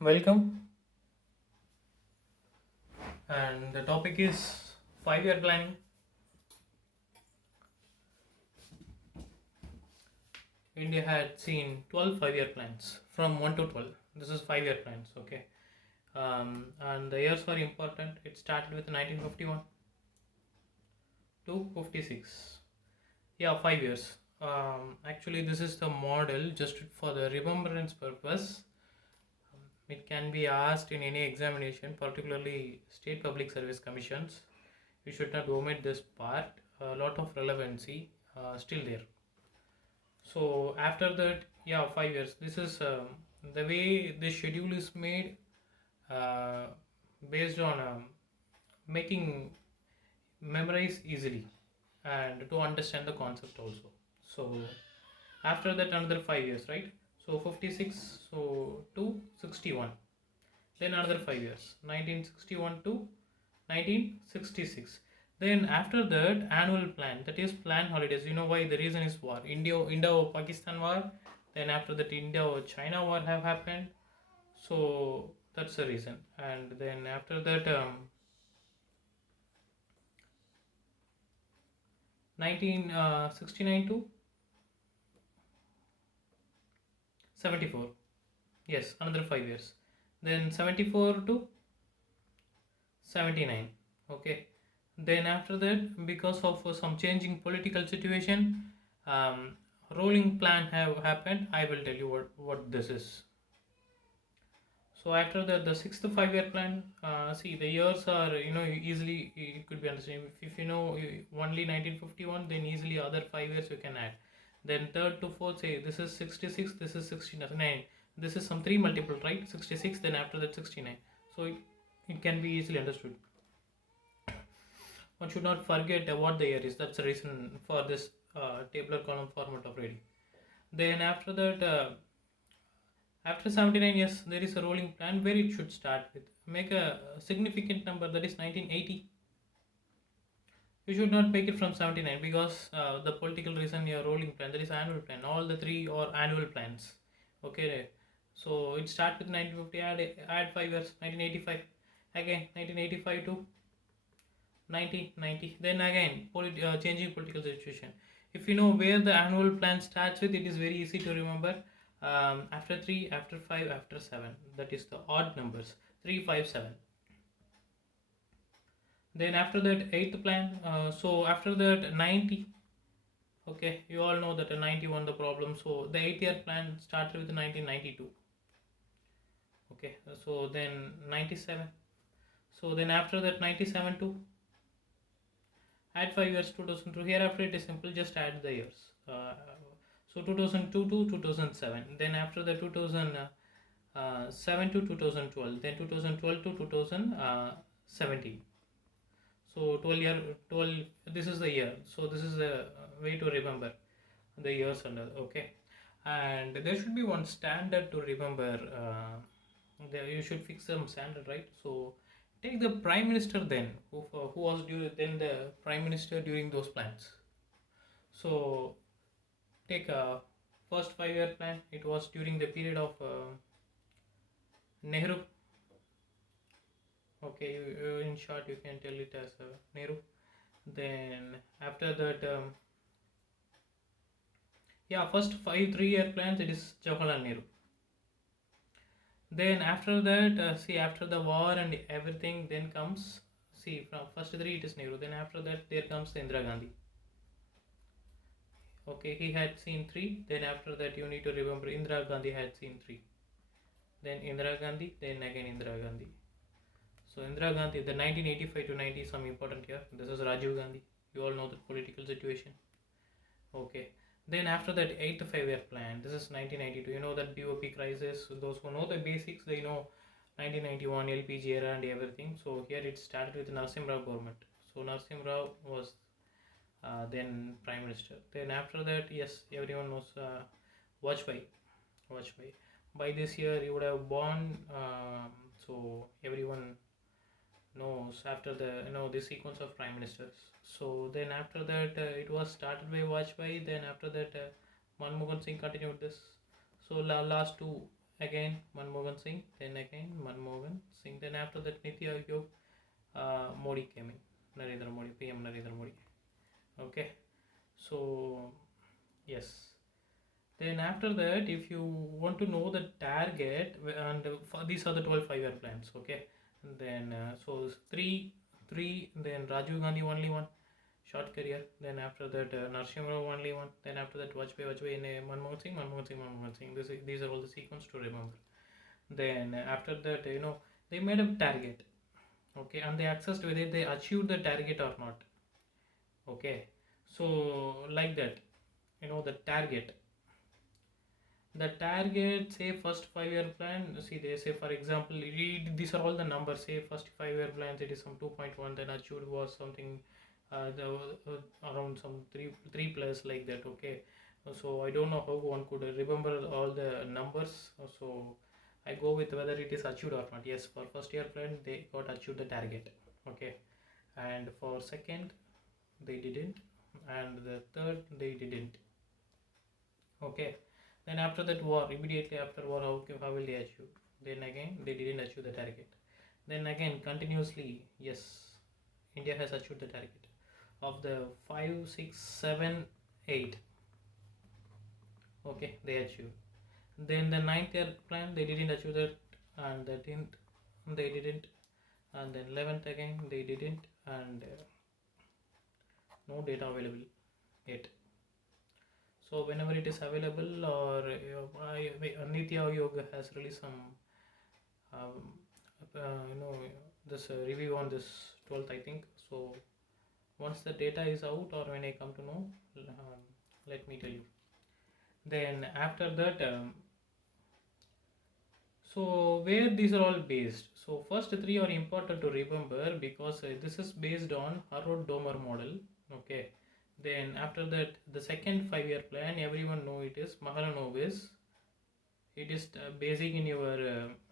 Welcome, and the topic is 5 year planning. India had seen 12 5 year plans from 1 to 12. This is 5 year plans, okay. And the years are important. It started with 1951 to 56. Yeah, 5 years. Actually, this is the model just for the remembrance purpose. It can be asked in any examination, particularly state public service commissions. You should not omit this part. A lot of relevancy still there. So after that, yeah, 5 years. This is the way the schedule is made, uh, based on making memorize easily and to understand the concept also. So after that, another 5 years, right? So 56, so to 61. Then another 5 years, 1961 to 1966. Then after that, annual plan, that is plan holidays. You know why? The reason is war. Indo Pakistan war. Then after that, Indo China war have happened. So that's the reason. And then after that, 1969 to 74. Yes, another 5 years. Then 74 to 79. Okay. Then after that, because of some changing political situation, rolling plan have happened. I will tell you what this is. So after the sixth 5 year plan, see the years are, easily it could be understood. If you know only 1951, then easily other 5 years you can add. Then third to fourth, say this is 66, this is 69, this is some 3 multiple, right? 66, then after that 69. So it can be easily understood. One should not forget what the year is. That's the reason for this tabular column format of reading. Then after that, after 79 years, there is a rolling plan where it should start with. Make a significant number, that is 1980. You should not make it from 79 because the political reason your rolling plan, that is annual plan. All the three are annual plans. Okay, so it starts with 1950, add 5 years, 1985. Again, 1985 to 1990. Then again, changing political situation. If you know where the annual plan starts with, it is very easy to remember. After 3, after 5, after 7. That is the odd numbers. 3, 5, 7. Then after that, 8th plan. So after that, 90. Okay, you all know that 91 the problem. So the 8th year plan started with 1992. Okay, so then 97. So then after that, 97 to add 5 years, 2002. Hereafter it is simple, just add the years. So 2002 to 2007. Then after the 2007 to 2012. Then 2012 to 2017. So 12. This is the year. So this is the way to remember the years under. Okay, and there should be one standard to remember. There you should fix some standard, right? So take the prime minister then, who was then the prime minister during those plans. So take a first 5 year plan. It was during the period of Nehru. Okay, in short, you can tell it as Nehru. Then after that, yeah, first 3 year plans, it is Jawaharlal Nehru. Then after that, see, after the war and everything, then comes, see, from first 3 it is Nehru. Then after that, there comes Indira Gandhi. Okay, he had seen 3. Then after that, you need to remember Indira Gandhi had seen 3. Then Indira Gandhi, then again Indira Gandhi. So Indira Gandhi, the 1985 to 90, some important here. This is Rajiv Gandhi. You all know the political situation. Okay. Then after that, 8th 5 year plan. This is 1992. You know that BOP crisis. Those who know the basics, they know 1991 LPG era and everything. So here it started with Narasimha Rao government. So Narasimha Rao was then prime minister. Then after that, yes, everyone knows Vajpayee. Vajpayee. By this year, he would have born. So everyone knows after the the sequence of prime ministers. So then after that, it was started by Vajpayee. Then after that, Manmohan Singh continued this. So last two, again Manmohan Singh, then again Manmohan Singh. Then after that Niti Aayog, Modi came in, Narendra Modi, PM Narendra Modi. Okay, so yes. Then after that, if you want to know the target, and these are the 12 5-year plans, okay. And then so three. Then Rajiv Gandhi only one short career. Then after that, Narasimha Rao only one. Then after that, Vajpayee, and Manmohan Singh, Manmohan Singh, Manmohan Singh. These are all the sequence to remember. Then after that, they made a target, okay, and they assessed whether they achieved the target or not, okay. So like that, the target, say first 5-year plan, see they say, for example, these are all the numbers, say first 5-year plans it is some 2.1, then achieved was something around some 3 plus, like that, okay. So I don't know how one could remember all the numbers, so I go with whether it is achieved or not. Yes, for first year plan they got achieved the target, okay. And for second they didn't, and the third they didn't, okay. Then after that war, immediately after war, how will they achieve? Then again they didn't achieve the target. Then again continuously, yes, India has achieved the target of the 5, 6, 7, 8, okay, they achieved. Then the ninth year plan they didn't achieve that, and the 10th they didn't, and then 11th again they didn't, and no data available yet. So whenever it is available, or Niti Aayog has released some um, this review on this 12th, I think. So once the data is out, or when I come to know, let me tell you. Then after that, so where these are all based. So first three are important to remember, because this is based on Harrod-Domer model, okay. Then after that, the second 5-year plan, everyone know it is Mahalanobis. It is basic in your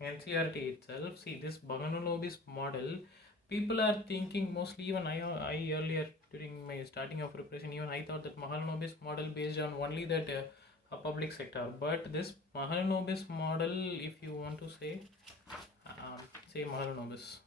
NCRT itself. See this Mahalanobis model, people are thinking mostly, even I earlier during my starting of preparation, even I thought that Mahalanobis model based on only that a public sector. But this Mahalanobis model, if you want to say Mahalanobis,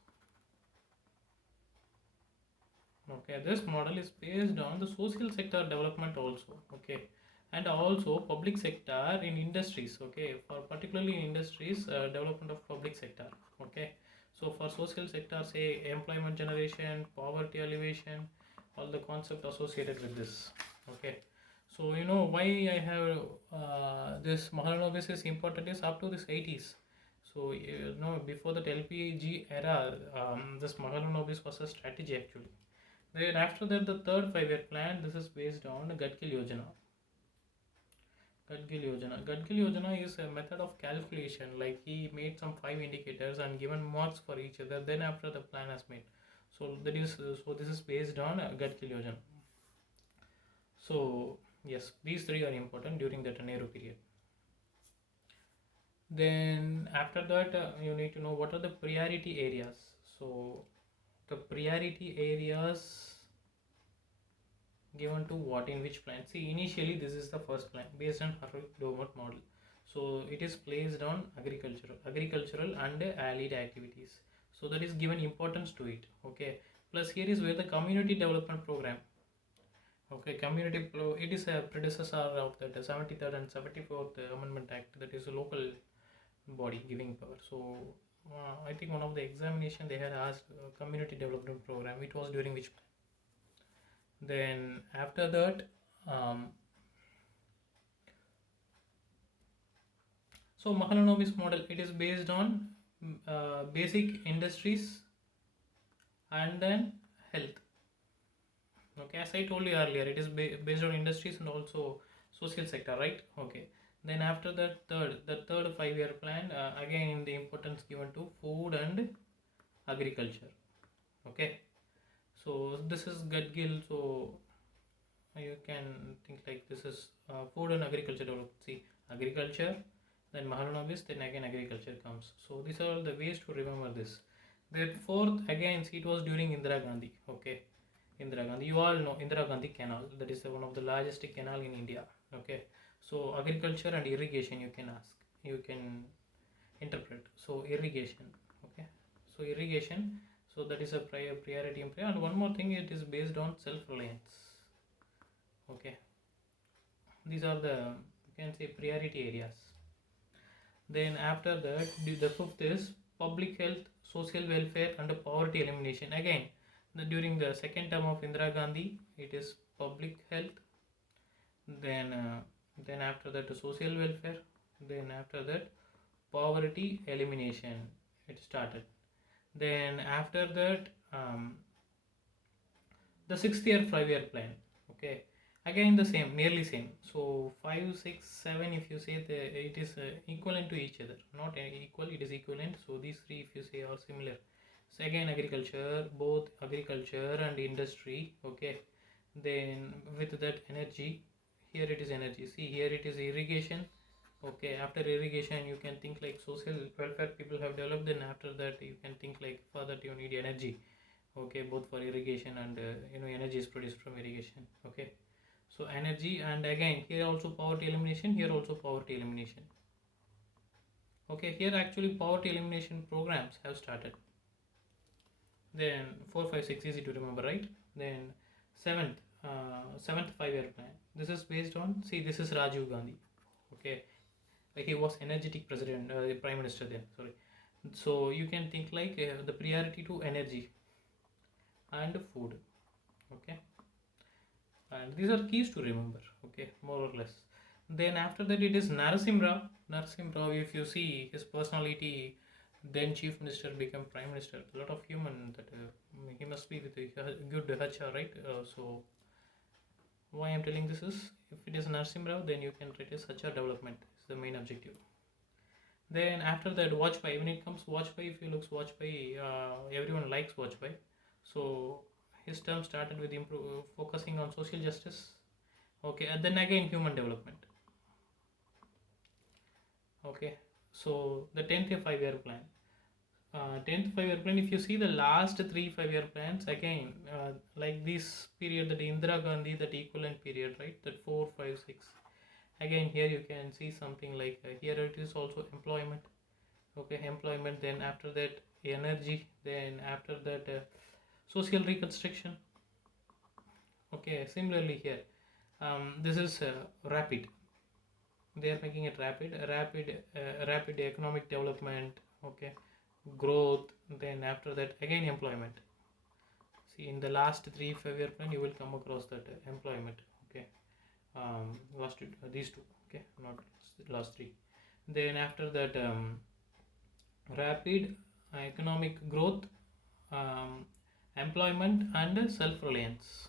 okay, this model is based on the social sector development also, okay, and also public sector in industries, okay, for particularly in industries, development of public sector, okay. So for social sector, say employment generation, poverty alleviation, all the concept associated with this, okay. So why I have this Mahalanobis is important is up to this 80s. So before that LPG era, this Mahalanobis was a strategy actually. Then after that, the third 5-year plan, this is based on Gadkil Yojana. Gadkil Yojana is a method of calculation, like he made some 5 indicators and given marks for each other. Then after the plan has made, so this is based on Gadkil Yojana. So yes, these three are important during the Nehru period. Then after that, you need to know what are the priority areas. So the priority areas given to what in which plan. See, initially this is the first plan based on Harrod-Domer model. So it is placed on agricultural and allied activities. So that is given importance to it. Okay. Plus here is where the community development program. Okay, it is a predecessor of the 73rd and 74th Amendment Act, that is a local body giving power. So I think one of the examination they had asked community development program. It was during which plan? Then after that, so Mahalanobis model, it is based on basic industries and then health. Okay, as I told you earlier, it is based on industries and also social sector, right? Okay. Then after that, the third 5-year plan, again the importance given to food and agriculture. Okay. So this is Gadgil. So you can think like this is food and agriculture development. See, agriculture, then Mahalanobis, then again agriculture comes. So these are the ways to remember this. The fourth, again, see, it was during Indira Gandhi. Okay, Indira Gandhi. You all know Indira Gandhi Canal. That is one of the largest canal in India. Okay, so agriculture and irrigation. You can ask. You can interpret. So irrigation, okay. So irrigation, so that is a priority in prayer. And one more thing, it is based on self-reliance, okay. These are the, you can say, priority areas. Then after that, the fifth is public health, social welfare, and poverty elimination. Again, during the second term of Indira Gandhi, it is public health. Then after that, social welfare. Then after that, poverty elimination. It started. Then after that, the 6th year 5-year plan. Okay, again the same, nearly same. So 5, 6, 7, if you say it is equivalent to each other, not equal, it is equivalent. So these three, if you say, are similar. So again, agriculture, both agriculture and industry, okay. Then with that, energy, here it is energy, see here it is irrigation, okay. After irrigation, you can think like social welfare people have developed. Then after that, you can think like further you need energy, okay, both for irrigation and energy is produced from irrigation, okay. So energy, and again here also poverty elimination, here also poverty elimination, okay. Here actually poverty elimination programs have started. Then 4, 5, 6, easy to remember, right? Then seventh 5-year plan, this is based on, see, this is Rajiv Gandhi, okay. He was energetic president, prime minister then, sorry. So you can think like the priority to energy and food, okay. And these are keys to remember, okay, more or less. Then after that, it is Narasimha Rao. Narasimha Rao, if you see his personality, then chief minister become prime minister, a lot of human that he must be with a good hacha, right? So why I'm telling this is, if it is Narasimha Rao, then you can write as hacha development is the main objective. Then after that, Vajpayee, when it comes Vajpayee, if you look Vajpayee, everyone likes Vajpayee. So his term started with focusing on social justice, okay, and then again human development, okay. So the 10th 5-year plan, 10th 5-year plan, if you see the last 3 5-year plans, again like this period, that Indira Gandhi, that equivalent period, right, that 4, 5, 6, again here you can see something like here it is also employment, okay, employment. Then after that, energy. Then after that, social reconstruction, okay. Similarly here, this is rapid, they are making it rapid economic development, okay, growth. Then after that, again employment. See, in the last 3 5-year plan, you will come across that employment, okay. These two, okay, not last three. Then after that, rapid economic growth, um, employment, and self-reliance.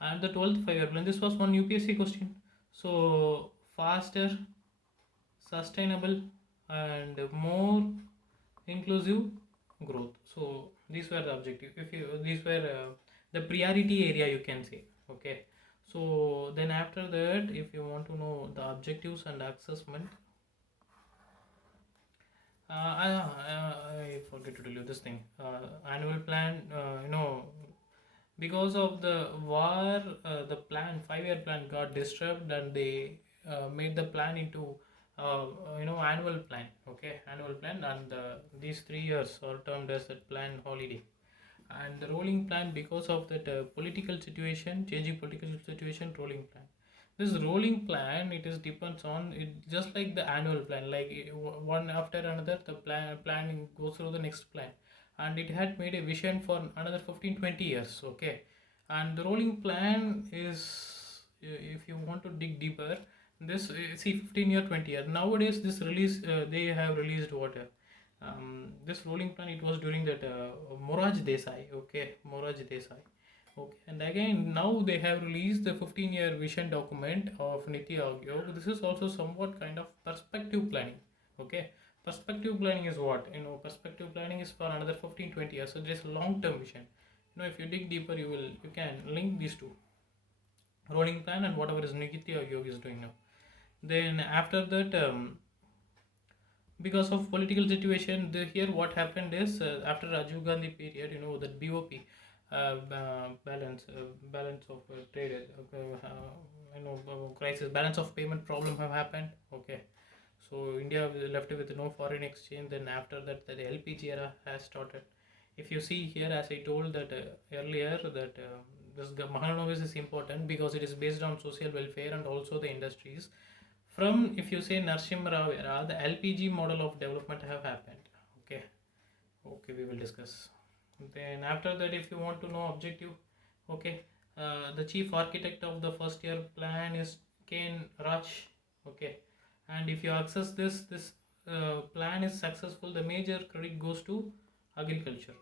And the 12th 5-year plan, this was one UPSC question. So faster, sustainable, and more inclusive growth. So these were the objective, if you, these were the priority area, you can say, okay. So then after that, if you want to know the objectives and assessment, I forget to tell you this thing. Annual plan, because of the war, the plan, 5-year plan got disturbed, and they made the plan into annual plan, okay, annual plan. And these 3 years are termed as that plan holiday. And the rolling plan, because of that political situation, changing political situation, rolling plan, this rolling plan, it is depends on it, just like the annual plan, like one after another, the planning goes through the next plan. And it had made a vision for another 15 20 years, okay. And the rolling plan is, if you want to dig deeper, this see 15 year 20 year, nowadays this release, they have released what this rolling plan, it was during that Moraj Desai, okay, Moraj Desai, okay. And again, now they have released the 15-year vision document of Niti Aayog. This is also somewhat kind of perspective planning, okay. Perspective planning is what, perspective planning is for another 15 20 years. So there's long-term vision. If you dig deeper, you can link these two, rolling plan and whatever is Niti Aayog is doing now. Then after that, because of political situation, here what happened is, after Rajiv Gandhi period, that BOP, balance of trade, crisis, balance of payment problem have happened, okay. So India left with no foreign exchange. Then after that, the LPG era has started. If you see here, as I told that earlier, that this Mahalanovus is important because it is based on social welfare and also the industries. From, if you say Narsimha Rao era, the LPG model of development have happened. Okay, okay, we will discuss. Then after that, if you want to know objective, okay, the chief architect of the first year plan is Ken Raj. Okay, and if you access this plan is successful, the major credit goes to agriculture.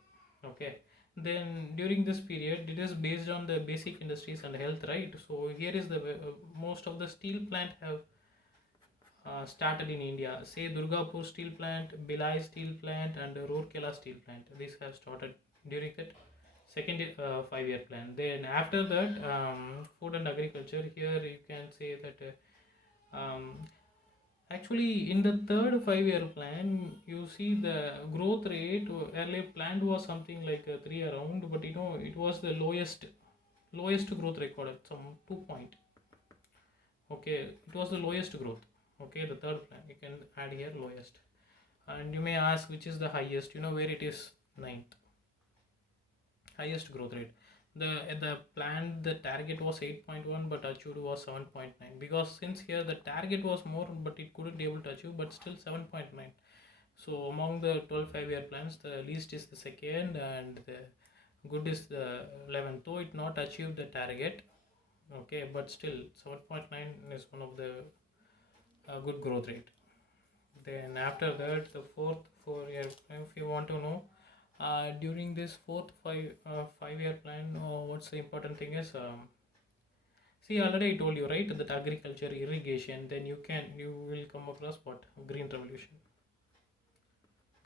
Okay, then during this period, it is based on the basic industries and health, right? So here is the most of the steel plant have started in India. Say Durgapur steel plant, Bhilai steel plant, and Rourkela steel plant. These have started during that second 5-year plan. Then after that, food and agriculture. Here you can say that actually in the third 5-year plan, you see the growth rate earlier planned was something like 3 around, but it was the lowest growth recorded, some 2 point. Okay, it was the lowest growth. Okay, the third plan you can add here lowest, and you may ask which is the highest. You know where it is, ninth highest growth rate. The plan, the target was 8.1 but achieved was 7.9, because since here the target was more but it couldn't be able to achieve, but still 7.9. So among the 12 5-year plans, the least is the second and the good is the 11th, though it not achieved the target. Okay, but still 7.9 is one of the good growth rate. Then after that, the fourth 4-year plan, if you want to know, during this fourth 5-year plan, what's the important thing is, see, already I told you, right, that agriculture, irrigation, then you will come across what? Green revolution.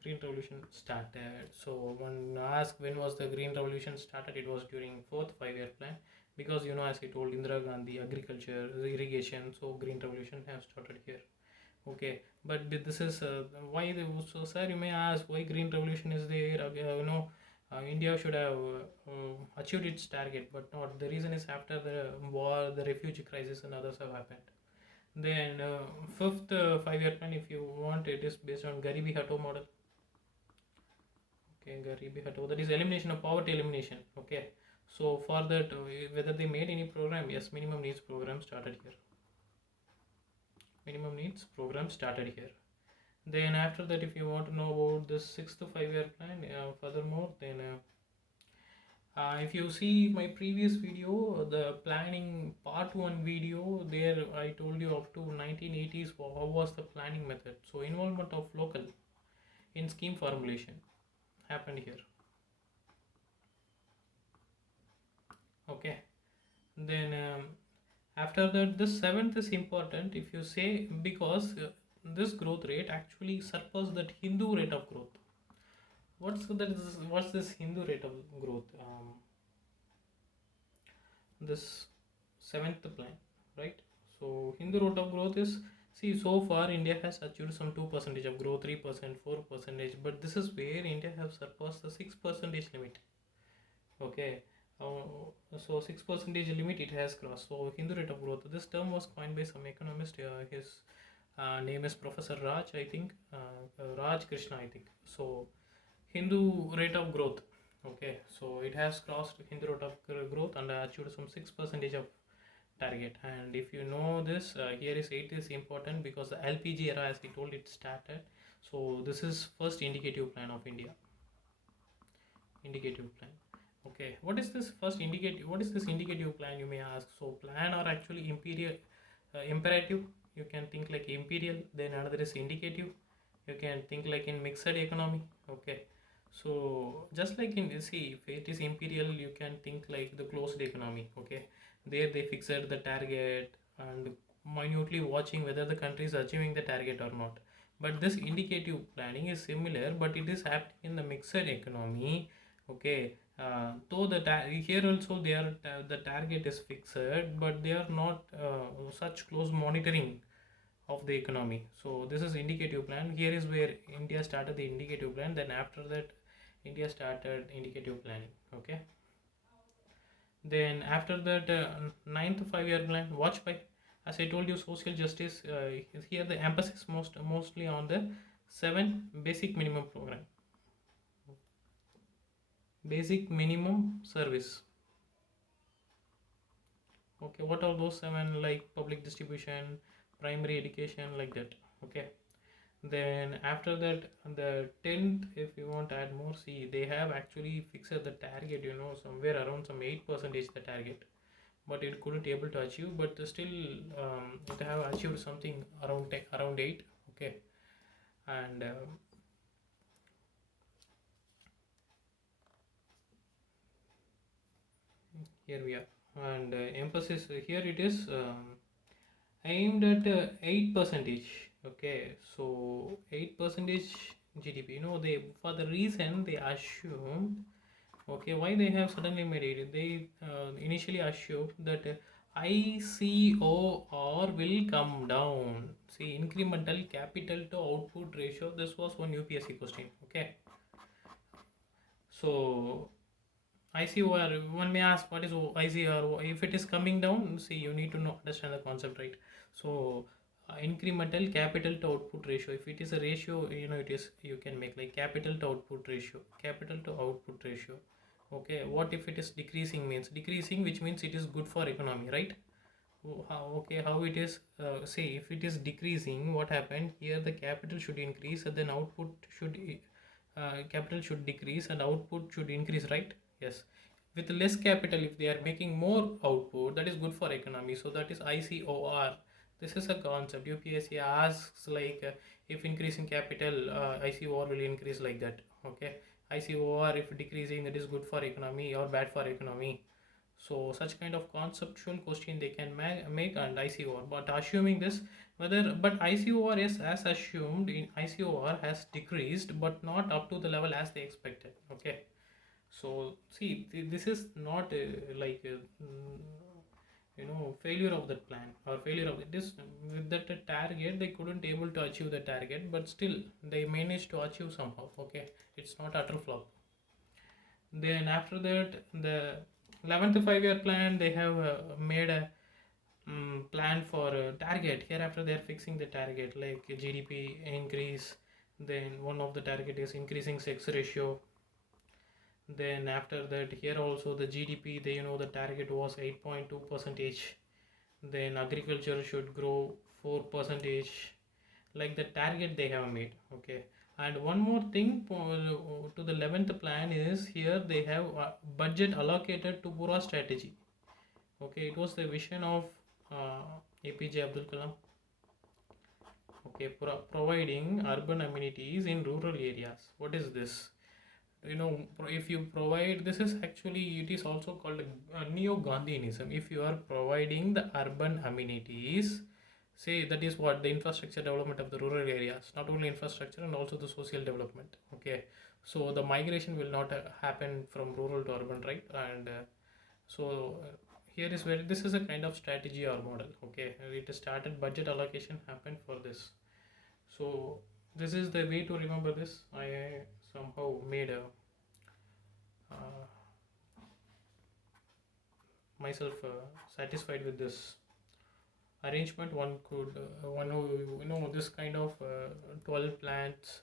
Green revolution started. So when asked when was the green revolution started, it was during fourth 5-year plan, because as I told, Indira Gandhi, agriculture, irrigation, so green revolution have started here. Okay, but this is why the, so sir, you may ask why green revolution is there. India should have achieved its target, but not. The reason is after the war, the refugee crisis and others have happened. Then fifth 5-year plan, if you want, it is based on Garibi Hato model. Okay, Garibi Hato, that is elimination of poverty elimination. Okay, so for that, whether they made any program, yes, minimum needs program started here. Minimum needs program started here. Then after that, if you want to know about the sixth 5-year plan, furthermore, then if you see my previous video, the planning part 1 video, there I told you up to 1980s how was the planning method. So involvement of local in scheme formulation happened here. Okay, then after that, the seventh is important, if you say, because this growth rate actually surpassed that Hindu rate of growth. What's this Hindu rate of growth? This seventh plan, right? So Hindu rate of growth is, see, so far India has achieved some 2% of growth, 3%, 4%, but this is where India have surpassed the 6% limit. Okay, so 6% limit it has crossed. So Hindu rate of growth. This term was coined by some economist. His name is Professor Raj, I think. Raj Krishna, I think. So Hindu rate of growth. Okay, so it has crossed Hindu rate of growth and achieved some 6% of target. And if you know this, here is 8 is important because the LPG era, as I told, it started. So this is first indicative plan of India. Indicative plan. Okay, what is this first indicative? What is this indicative plan, you may ask? So plan are actually imperative. You can think like imperial. Then another is indicative. You can think like in mixed economy. Okay, so just like in, see, if it is imperial, you can think like the closed economy. Okay, there they fixed the target and minutely watching whether the country is achieving the target or not. But this indicative planning is similar, but it is happening in the mixed economy. Okay, though here also they are the target is fixed, but they are not such close monitoring of the economy. So this is indicative plan. Here is where India started the indicative plan. Then after that, India started indicative planning. Okay. Then after that, ninth 5-year plan, watch by. As I told you, social justice, here the emphasis mostly on the 7 basic minimum program, basic minimum service. Okay, what are those 7? Like public distribution, primary education, like that. Okay, then after that, the 10th, if you want to add more, see, they have actually fixed the target, somewhere around some 8% the target, but it couldn't able to achieve, but still it have achieved something around around 8. Okay, and here we are, and emphasis here it is aimed at 8 percentage. Okay, so 8 percentage GDP, they, for the reason they assumed. Okay, why they have suddenly made it? They initially assumed that ICOR will come down. See, incremental capital to output ratio. This was one UPSC question. Okay, so ICOR. One may ask, what is ICOR? If it is coming down, see, you need to know, understand the concept, right? So incremental capital to output ratio. If it is a ratio, it is, you can make like capital to output ratio, capital to output ratio. Okay, what if it is decreasing? Means decreasing, which means it is good for economy, right? Okay, how it is, say if it is decreasing, what happened here, the capital should increase and then output should capital should decrease and output should increase, right? Yes, with less capital, if they are making more output, that is good for economy, so that is ICOR. This is a concept UPSC asks, like if increasing capital, ICOR will increase, like that. Okay, ICOR, if decreasing, that is good for economy or bad for economy. So such kind of conceptual question they can make and ICOR, but assuming this, whether, but ICOR is as assumed in ICOR has decreased but not up to the level as they expected. Okay, so see, this is not like failure of that plan or failure of this. With that target, they couldn't able to achieve the target, but still they managed to achieve somehow. Okay, it's not utter flop. Then after that, the 11th 5-year plan, they have made a plan for target. Hereafter they are fixing the target like GDP increase. Then one of the target is increasing sex ratio. Then after that, here also the GDP, the target was 8.2 percentage. Then agriculture should grow 4 percentage, like the target they have made. Okay, and one more thing to the 11th plan is, here they have budget allocated to Pura strategy. Okay, it was the vision of APJ Abdul Kalam. Okay, providing urban amenities in rural areas. What is this? If you provide, this is actually, it is also called neo-Gandhianism. If you are providing the urban amenities, say, that is what the infrastructure development of the rural areas, not only infrastructure and also the social development. Okay, so the migration will not happen from rural to urban, right? And so here is where this is a kind of strategy or model. Okay, it started, budget allocation happened for this. So this is the way to remember this. I somehow made a myself satisfied with this arrangement. One could one who, this kind of 12 plants,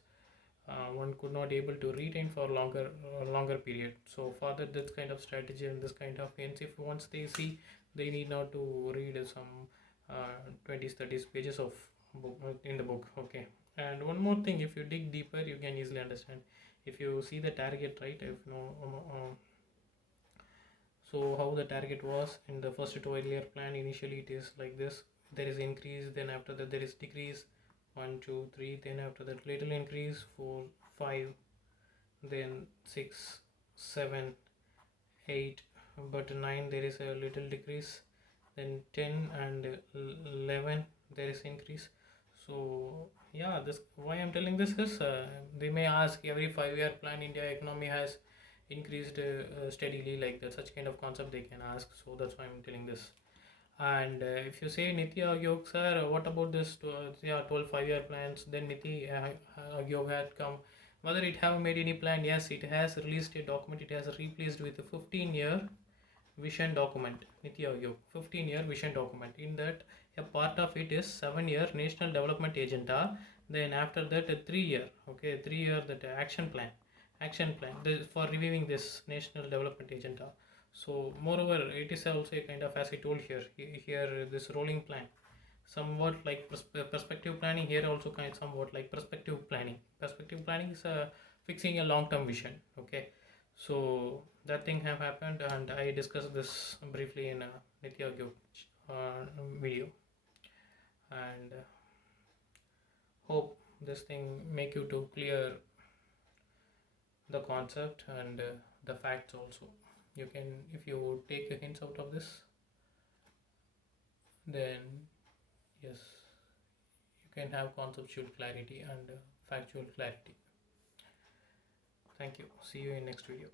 one could not able to retain for longer period. So for that, this kind of strategy and this kind of hints, if once they see, they need not to read some 20s 30s pages of book in the book. Okay, and one more thing, if you dig deeper, you can easily understand. If you see the target, right, if so how the target was in the first 12-year plan, initially it is like this, there is increase, then after that there is decrease, 1 2 3, then after that little increase, 4 5, then 6 7 8, but 9 there is a little decrease, then 10 and 11 there is increase. So yeah, this, why I'm telling this is, they may ask, every 5-year plan India economy has increased steadily, like that, such kind of concept they can ask. So that's why I'm telling this. And if you say Niti Aayog, sir, what about this 12 5-year plans? Then Niti Aayog had come. Whether it have made any plan? Yes, it has released a document. It has replaced with a 15-year vision document. Niti Aayog 15-year vision document. In that, A part of it is 7-year national development agenda. Then after that a 3-year, okay, 3-year that action plan for reviewing this national development agenda. So moreover, it is also a kind of, as I told here this rolling plan, somewhat like perspective planning. Here also kind somewhat like perspective planning is fixing a long-term vision. Okay, so that thing have happened, and I discussed this briefly in a Nitya Gyo video, and hope this thing make you to clear the concept and the facts also. You can, if you take a hints out of this, then yes, you can have conceptual clarity and factual clarity. Thank you. See you in next video.